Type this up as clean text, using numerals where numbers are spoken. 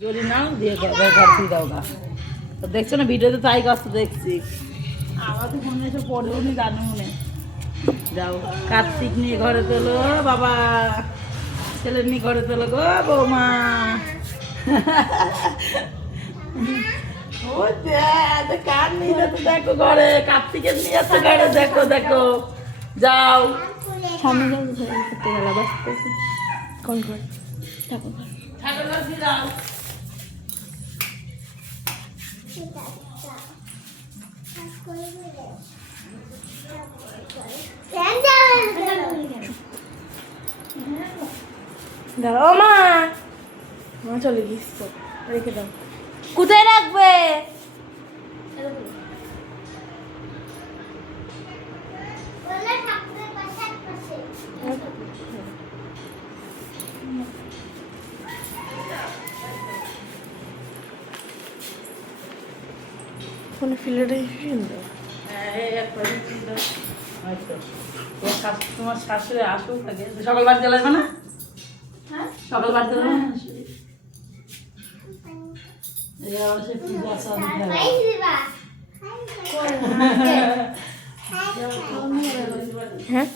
জরি নাও দিয়ে ঘর ফিরে দাও গা। তো দেখছো না ভিডিওতে তাই কষ্ট দেখছি। আমাদের মনে এসে পড়েও নি জানো মনে। যাও কার্তিক নিয়ে ঘরে তোলো বাবা, ছেলে নিয়ে ঘরে তোলো গো বৌমা। ও দেখ কার নিয়ে যাচ্ছে দেখো ঘরে, কার্তিকের নিয়ে যাচ্ছে ঘরে, দেখো দেখো যাও সামনে যাও করতে গেল বাঁচতে কল করে ঠাকুর ঠাকুর কাছে যাও। দাঁড়াও মা, মা চলে গিয়েছ তো, রেখে দাও। কোথায় রাখবে? ফোনে ফিল্টারটাই সুন্দর। তোমার শাশুড়ি আসুক থাকে সকাল বাড়িতে লাগবে না, সকাল বাড়িতে লাগবে না। হ্যাঁ